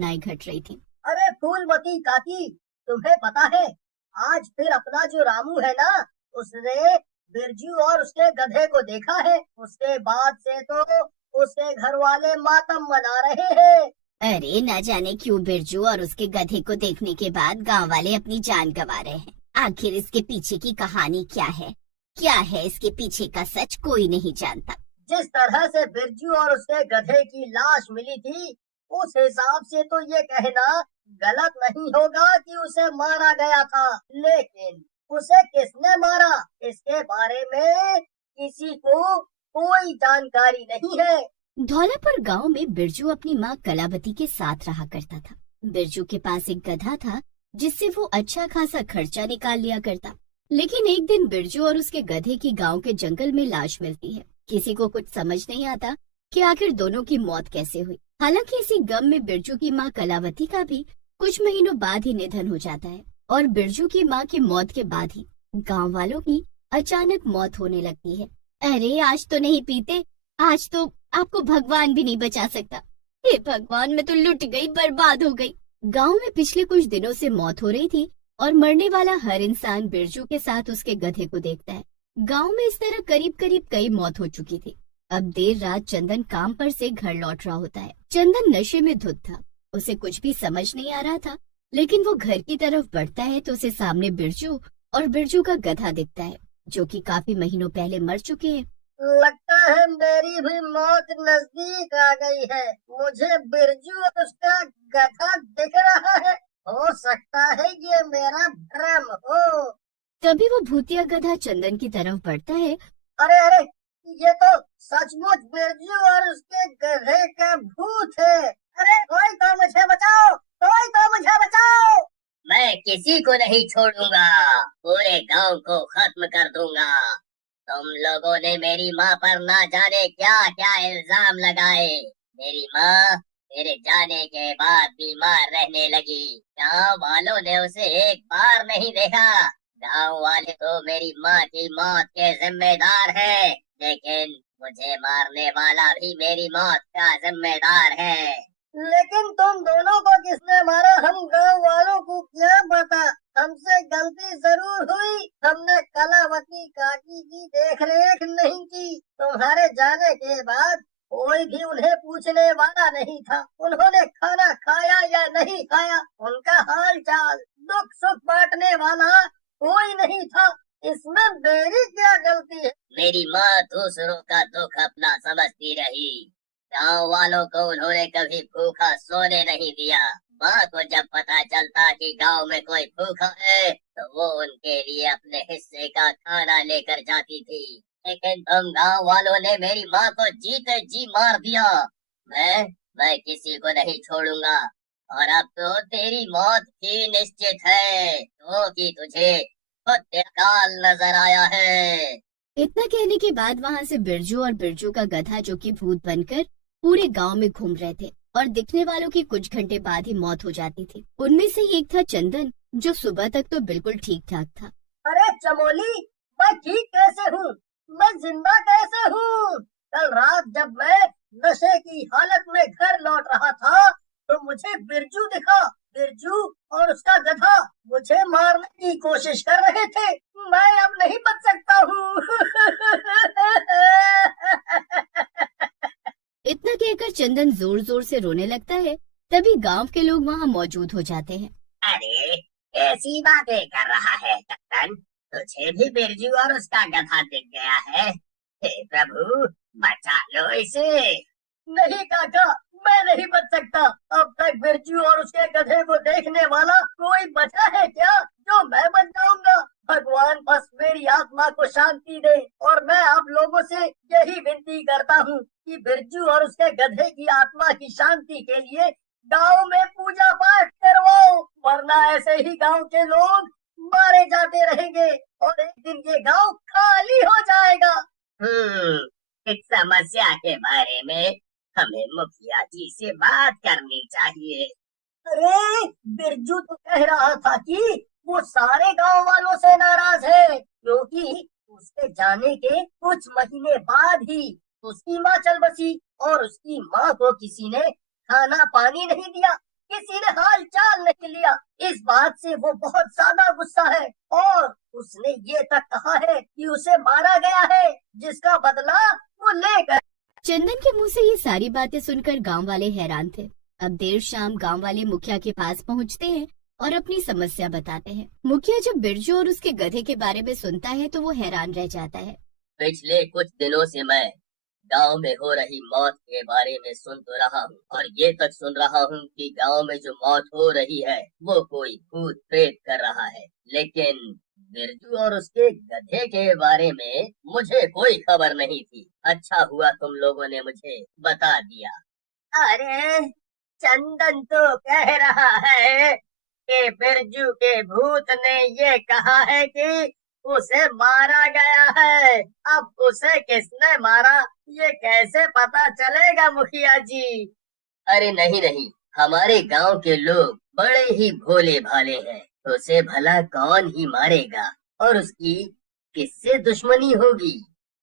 घटनाएं घट रही थी। अरे फूलमती काकी, तुम्हें पता है आज फिर अपना जो रामू है ना, उसने बिरजू और उसके गधे को देखा है। उसके बाद से तो उसके घर वाले मातम मना रहे हैं। अरे न जाने क्यों बिरजू और उसके गधे को देखने के बाद गांव वाले अपनी जान गंवा रहे हैं। आखिर इसके पीछे की कहानी क्या है? क्या है इसके पीछे का सच, कोई नहीं जानता। जिस तरह से बिरजू और उसके गधे की लाश मिली थी, उस हिसाब से तो ये कहना गलत नहीं होगा कि उसे मारा गया था। लेकिन उसे किसने मारा, इसके बारे में किसी को कोई जानकारी नहीं है। धौलापुर गांव में बिरजू अपनी माँ कलावती के साथ रहा करता था। बिरजू के पास एक गधा था जिससे वो अच्छा खासा खर्चा निकाल लिया करता। लेकिन एक दिन बिरजू और उसके गधे की गांव के जंगल में लाश मिलती है। किसी को कुछ समझ नहीं आता कि आखिर दोनों की मौत कैसे हुई। हालांकि इसी गम में बिरजू की माँ कलावती का भी कुछ महीनों बाद ही निधन हो जाता है और बिरजू की माँ की मौत के बाद ही गाँव वालों की अचानक मौत होने लगती है। अरे आज तो नहीं पीते, आज तो आपको भगवान भी नहीं बचा सकता। हे भगवान, मैं तो लुट गई, बर्बाद हो गई। गांव में पिछले कुछ दिनों से मौत हो रही थी और मरने वाला हर इंसान बिरजू के साथ उसके गधे को देखता है। गांव में इस तरह करीब करीब कई मौत हो चुकी थी। अब देर रात चंदन काम पर से घर लौट रहा होता है। चंदन नशे में धुत था, उसे कुछ भी समझ नहीं आ रहा था। लेकिन वो घर की तरफ बढ़ता है तो उसे सामने बिरजू और बिरजू का गधा दिखता है, जो कि काफी महीनों पहले मर चुके हैं। लगता है मेरी भी मौत नजदीक आ गई है। मुझे बिरजू और उसका गधा दिख रहा है। हो सकता है ये मेरा भ्रम हो। तभी वो भूतिया गधा चंदन की तरफ बढ़ता है। अरे अरे, ये तो सचमुच बिरजू और उसके गधे का भूत है। अरे कोई तो मुझे बचाओ, कोई तो मुझे बचाओ। मैं किसी को नहीं छोड़ूंगा, पूरे गांव को खत्म कर दूंगा। तुम लोगों ने मेरी माँ पर ना जाने क्या क्या इल्जाम लगाए। मेरी माँ मेरे जाने के बाद बीमार रहने लगी। गांव वालों ने उसे एक बार नहीं देखा। गांव वाले तो मेरी माँ की मौत के जिम्मेदार हैं, लेकिन मुझे मारने वाला भी मेरी मौत का जिम्मेदार है। लेकिन तुम दोनों को किसने मारा, हम गांव वालों को क्या पता। हमसे गलती जरूर हुई, हमने कलावती काकी की देख रेख नहीं की। तुम्हारे जाने के बाद कोई भी उन्हें पूछने वाला नहीं था। उन्होंने खाना खाया या नहीं खाया, उनका हाल चाल दुख सुख बांटने वाला कोई नहीं था। इसमें मेरी क्या गलती है। मेरी माँ दूसरों का दुख अपना समझती रही। गांव वालों को उन्होंने कभी भूखा सोने नहीं दिया। माँ को जब पता चलता कि गांव में कोई भूखा है तो वो उनके लिए अपने हिस्से का खाना लेकर जाती थी। लेकिन तुम गांव वालों ने मेरी माँ को जीते जी मार दिया। मैं किसी को नहीं छोड़ूंगा और अब तो तेरी मौत भी निश्चित है, क्योंकि तुझे खुद काल नजर आया है। इतना कहने के बाद वहाँ से बिरजू और बिरजू का गधा, जो कि भूत बनकर पूरे गांव में घूम रहे थे और दिखने वालों की कुछ घंटे बाद ही मौत हो जाती थी। उनमें से एक था चंदन, जो सुबह तक तो बिल्कुल ठीक ठाक था। अरे चमोली, मैं ठीक कैसे हूँ, मैं जिंदा कैसे हूँ। कल रात जब मैं नशे की हालत में घर लौट रहा था तो मुझे बिरजू दिखा। बिरजू और उसका गधा मुझे मारने की कोशिश कर रहे थे। मैं अब नहीं बच सकता हूँ। इतना कहकर चंदन जोर जोर से रोने लगता है। तभी गांव के लोग वहाँ मौजूद हो जाते हैं। अरे ऐसी बातें कर रहा है चंदन, तुझे भी बिरजू और उसका गधा दिख गया है। हे प्रभु, बचा लो इसे। नहीं काका, मैं नहीं बच सकता। अब तक बिरजू और उसके गधे को देखने वाला कोई बचा है क्या जो मैं बच जाऊंगा। भगवान बस मेरी आत्मा को शांति दे। और मैं आप लोगों से यही विनती करता हूँ कि बिरजू और उसके गधे की आत्मा की शांति के लिए गांव में पूजा पाठ करवाओ, वरना ऐसे ही गांव के लोग मारे जाते रहेंगे और एक दिन ये गांव खाली हो जाएगा। इस समस्या के बारे में हमें मुखिया जी से बात करनी चाहिए। अरे बिरजू तो कह रहा था कि वो सारे गांव वालों से नाराज है, क्योंकि उसके जाने के कुछ महीने बाद ही उसकी माँ चल बसी और उसकी माँ को किसी ने खाना पानी नहीं दिया। किसी ने हाल चाल नहीं लिया। इस बात से वो बहुत ज्यादा गुस्सा है और उसने ये तक कहा है कि उसे मारा गया है, जिसका बदला वो लेगा। चंदन के मुंह से ये सारी बातें सुनकर गांव वाले हैरान थे। अब देर शाम गांव वाले मुखिया के पास पहुंचते हैं और अपनी समस्या बताते हैं। मुखिया जब बिरजू और उसके गधे के बारे में सुनता है तो वो हैरान रह जाता है। पिछले कुछ दिनों से मैं गांव में हो रही मौत के बारे में सुन तो रहा हूँ और ये तक सुन रहा हूँ कि गांव में जो मौत हो रही है वो कोई भूत प्रेत कर रहा है, लेकिन बिरजू और उसके गधे के बारे में मुझे कोई खबर नहीं थी। अच्छा हुआ तुम लोगों ने मुझे बता दिया। अरे चंदन तो कह रहा है कि बिरजू के भूत ने ये कहा है कि उसे मारा गया है। अब उसे किसने मारा ये कैसे पता चलेगा मुखिया जी? अरे नहीं नहीं, हमारे गांव के लोग बड़े ही भोले भाले हैं, तो उसे भला कौन ही मारेगा और उसकी किससे दुश्मनी होगी?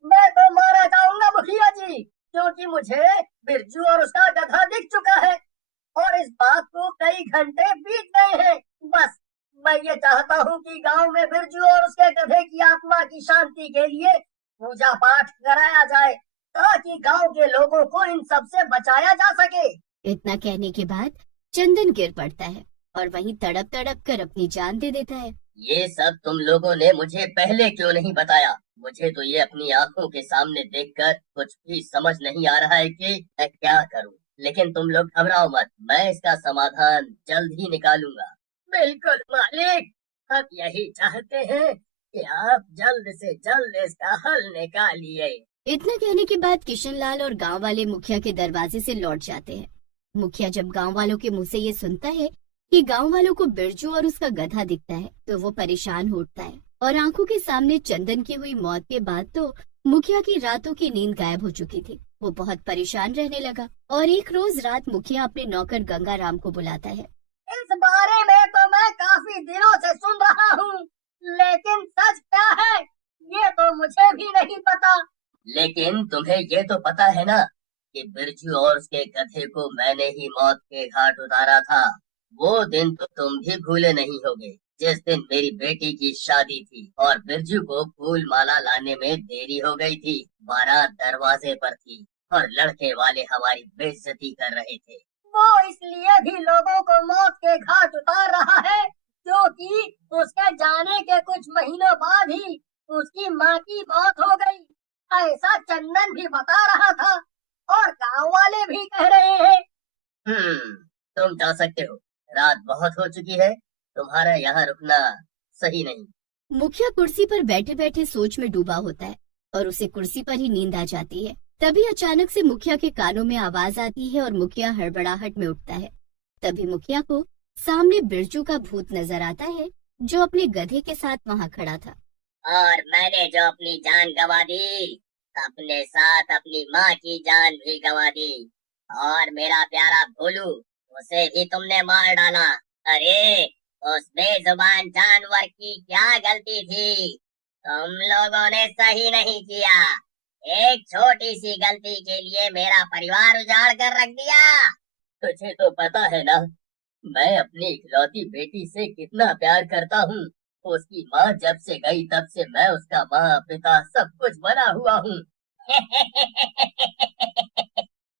मैं तो मारा जाऊंगा मुखिया जी, क्योंकि मुझे बिरजू और उसका गधा दिख चुका है और इस बात को कई घंटे बीत गए हैं। बस मैं ये चाहता हूँ कि गांव में बिरजू और उसके गधे की आत्मा की शांति के लिए पूजा पाठ कराया जाए, ताकि गांव के लोगों को इन सब से बचाया जा सके। इतना कहने के बाद चंदन गिर पड़ता है और वहीं तड़प तड़प कर अपनी जान दे देता है। ये सब तुम लोगों ने मुझे पहले क्यों नहीं बताया? मुझे तो ये अपनी आंखों के सामने देखकर कुछ भी समझ नहीं आ रहा है कि मैं क्या करूं। लेकिन तुम लोग घबराओ मत, मैं इसका समाधान जल्द ही निकालूंगा। बिल्कुल मालिक, हम यही चाहते हैं कि आप जल्द से जल्द इसका हल निकालिए। इतना कहने के बाद किशनलाल और गांव वाले मुखिया के दरवाजे से लौट जाते हैं। मुखिया जब गांव वालों के मुंह से ये सुनता है कि गांव वालों को बिरजू और उसका गधा दिखता है तो वो परेशान हो उठता है और आंखों के सामने चंदन की हुई मौत के बाद तो मुखिया की रातों की नींद गायब हो चुकी थी। वो बहुत परेशान रहने लगा और एक रोज रात मुखिया अपने नौकर गंगाराम को बुलाता है। इस बारे में तो मैं काफी दिनों से सुन रहा हूँ, लेकिन सच क्या है ये तो मुझे भी नहीं पता। लेकिन तुम्हें ये तो पता है ना कि बिरजू और उसके गधे को मैंने ही मौत के घाट उतारा था। वो दिन तो तुम भी भूले नहीं होगे, जिस दिन मेरी बेटी की शादी थी और बिरजू को फूल माला लाने में देरी हो गई थी। बारात दरवाजे पर थी और लड़के वाले हमारी बेइज्जती कर रहे थे। वो इसलिए भी लोगों को मौत के घाट उतार रहा है क्योंकि उसके जाने के कुछ महीनों बाद ही उसकी माँ की मौत हो गई। ऐसा चंदन भी बता रहा था और गांव वाले भी कह रहे हैं। तुम जा सकते हो, रात बहुत हो चुकी है, तुम्हारा यहाँ रुकना सही नहीं। मुखिया कुर्सी पर बैठे बैठे सोच में डूबा होता है और उसे कुर्सी पर ही नींद आ जाती है। तभी अचानक से मुखिया के कानों में आवाज आती है और मुखिया हड़बड़ाहट में उठता है। तभी मुखिया को सामने बिरजू का भूत नजर आता है जो अपने गधे के साथ वहाँ खड़ा था। और मैंने जो अपनी जान गंवा दी, अपने साथ अपनी माँ की जान भी गंवा दी और मेरा प्यारा भोलू उसे भी तुमने मार डाला। अरे उस बेजुबान जानवर की क्या गलती थी? तुम लोगों ने सही नहीं किया। एक छोटी सी गलती के लिए मेरा परिवार उजाड़ कर रख दिया। तुझे तो पता है ना, मैं अपनी इकलौती बेटी से कितना प्यार करता हूँ। उसकी माँ जब से गई तब से मैं उसका माँ पिता सब कुछ बना हुआ हूँ।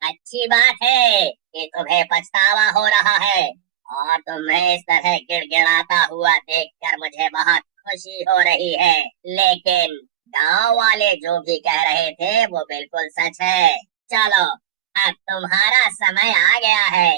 अच्छी बात है कि तुम्हें पछतावा हो रहा है और तुम्हें इस तरह गिड़गिड़ाता हुआ देखकर मुझे बहुत खुशी हो रही है। लेकिन गांव वाले जो भी कह रहे थे वो बिल्कुल सच है। चलो अब तुम्हारा समय आ गया है।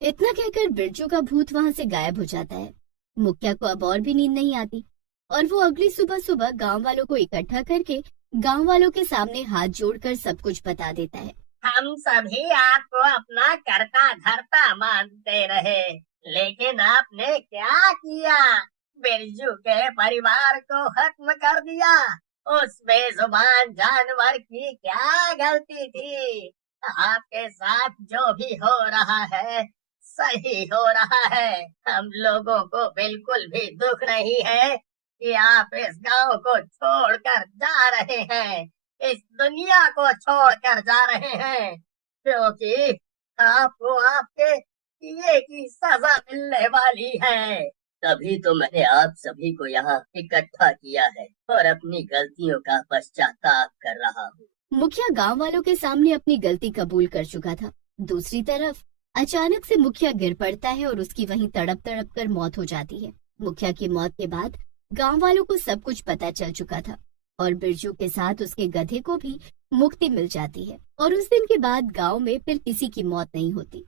इतना कहकर बिरजू का भूत वहाँ से गायब हो जाता है। मुखिया को अब और भी नींद नहीं आती और वो अगली सुबह सुबह गांव वालों को इकट्ठा करके गांव वालों के सामने हाथ जोड़कर सब कुछ बता देता है। हम सभी आपको अपना करता धरता मानते रहे, लेकिन आपने क्या किया? बिरजू के परिवार को खत्म कर दिया। उस बेजुबान जानवर की क्या गलती थी? आपके साथ जो भी हो रहा है सही हो रहा है। हम लोगों को बिल्कुल भी दुख नहीं है कि आप इस गांव को छोड़कर जा रहे हैं, इस दुनिया को छोड़कर जा रहे हैं, क्योंकि आपको आपके किए की सजा मिलने वाली है। तभी तो मैंने आप सभी को यहाँ इकट्ठा किया है और अपनी गलतियों का पश्चाताप कर रहा हूँ। मुखिया गांव वालों के सामने अपनी गलती कबूल कर चुका था। दूसरी तरफ अचानक से मुखिया गिर पड़ता है और उसकी वहीं तड़प तड़प कर मौत हो जाती है। मुखिया की मौत के बाद गांव वालों को सब कुछ पता चल चुका था और बिरजू के साथ उसके गधे को भी मुक्ति मिल जाती है और उस दिन के बाद गांव में फिर किसी की मौत नहीं होती।